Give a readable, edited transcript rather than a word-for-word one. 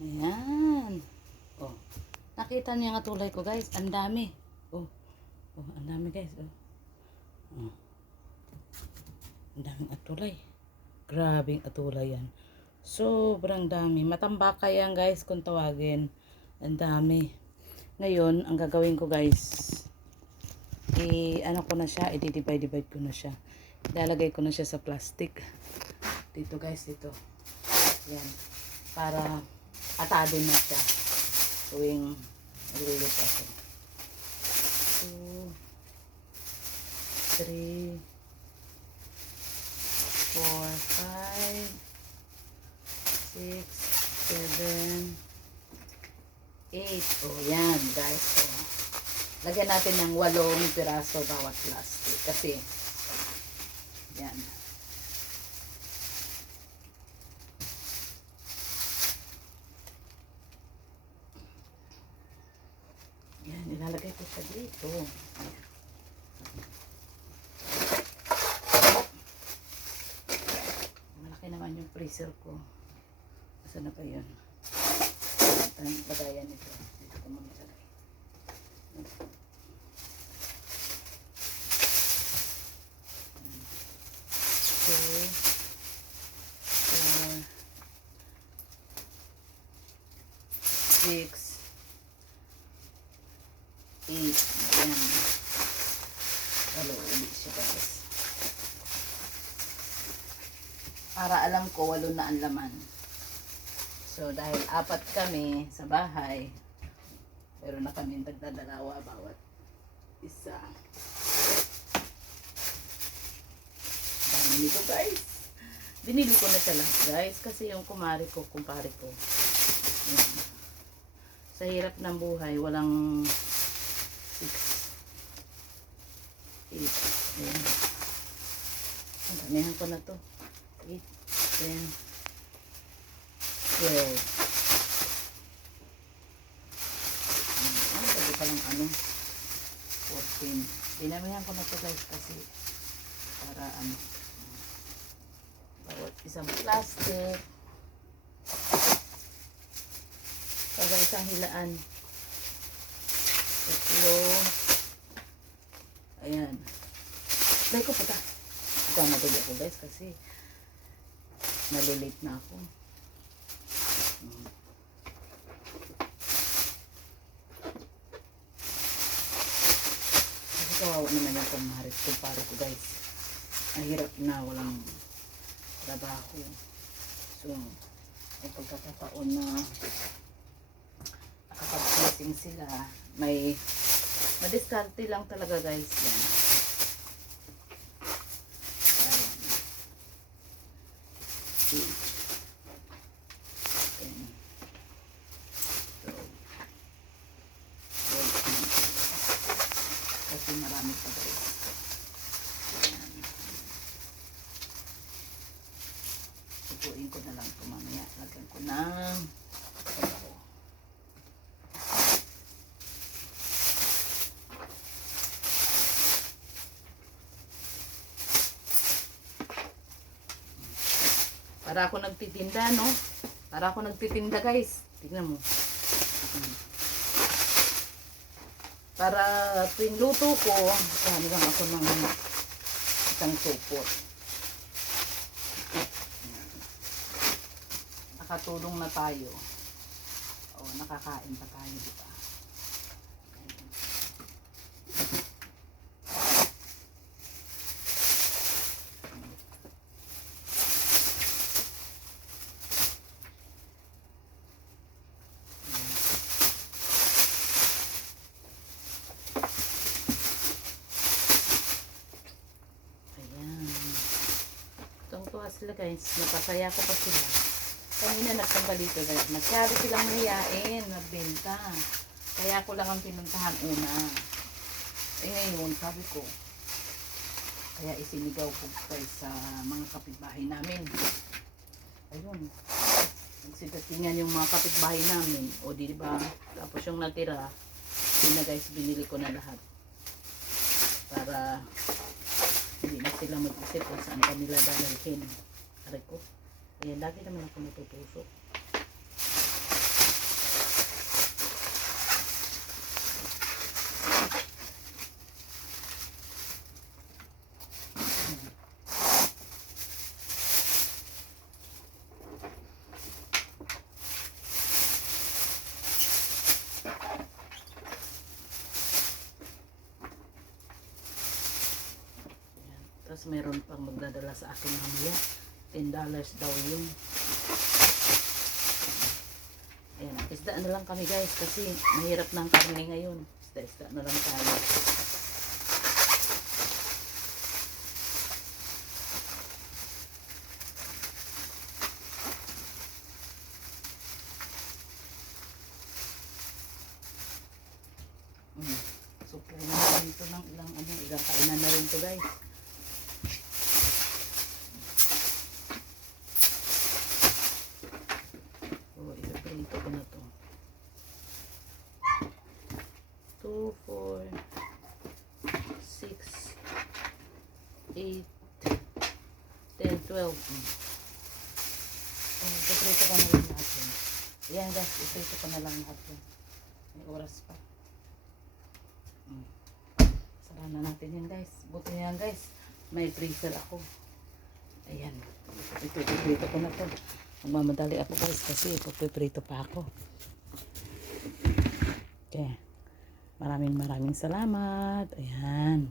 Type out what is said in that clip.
Ayan. Oh. Nakita niyo ang tulay ko, guys. Ang dami. Oh. Oh, ang dami, guys. Oh. Oh. Ang daming atulay. Grabing atulay yan. Sobrang dami. Matambaka yan, guys, kung tawagin. Ang dami. Ngayon, ang gagawin ko, guys, ano ko na siya, i-divide ko na siya. Ilalagay ko na siya sa plastic. Dito, guys, dito. Yan. Para atado na siya tuwing maglilit ako. 2, 3, 4, 5, 6, 7, 8. Oh, yan, guys. Oh. Lagyan natin ng 8 piraso bawat plastic. Kasi, yan. Yan, ilalagay ko siya dito. Ayan. Malaki naman yung freezer ko. Saan na ba yun? Lagayan ito. Dito ko muna lagay. 2, 4, 6, 8. Ayan. Walo ulit siya, guys. Para alam ko 8 na ang laman. So, dahil 4 kami sa bahay, meron na kami tagdadalawa bawat isa. Dami nito, guys. Binili ko na siya lahat, guys, kasi yung kumpare ko. Yan. Sa hirap ng buhay, walang 6, 8, ayan. Ang damihan ko na to. 8, 10, 12. Ang sabi pa lang 14. Dinamihan ko na to, guys, kasi para bawat isang plastic. Para isang hilaan. 3. Ayan. Dahil ko puta. Ikaw matuli ako, guys, kasi nalilate na ako. Kasi kawawa naman yung kumpare ko, guys. Mahirap na, walang trabaho. So, may pagkakataon na nakapag-fishing sila. May madiskarte lang talaga, guys. Yan. Kasi marami pa, guys. Ayan. Supuin ko na lang ito mamaya. Lagyan ko ng sabaw. Para ako nagtitinda, no? Para ako nagtitinda, guys. Tingnan mo. Para tuwing luto ko, dami lang ako ng isang supot. Nakatulong na tayo. O, nakakain pa tayo, diba? Sila, guys, napasaya ko pa sila. Kanina nagtanggal dito, guys. Masyado silang mahiyain, nagbenta. Kaya ako lang ang pinuntahan una. Ngayon, sabi ko, kaya isinigaw ko, guys, sa mga kapitbahay namin. Ayun. Nagsidatingan yung mga kapitbahay namin. O, diba? Tapos yung natira, yun na, guys, binili ko na lahat. Para hindi na sila mag-isip kung saan kanila dadalhin. Aray ko. Ayan, lagi naman ako natutusok. Tapos mayroon pang magdadala sa akin mamaya. $10 daw yun. Ayan, isda na lang kami guys kasi mahirap ng karne ngayon. Isda na lang tayo. Supply na rin ito ng ilang kainan na rin ito guys. Ipaprito ko na to. 2, 4, 6, 8, 10, 12. Ipaprito ko na lang natin. Ayan guys, ipaprito ko na lang natin. May oras pa. Sara na natin yan guys. Buti na yan guys. May freezer ako. Ayan. Ipaprito ko na to. Magmamadali ako guys kasi ipaprito pa ako. Okay. Maraming salamat. Ayan.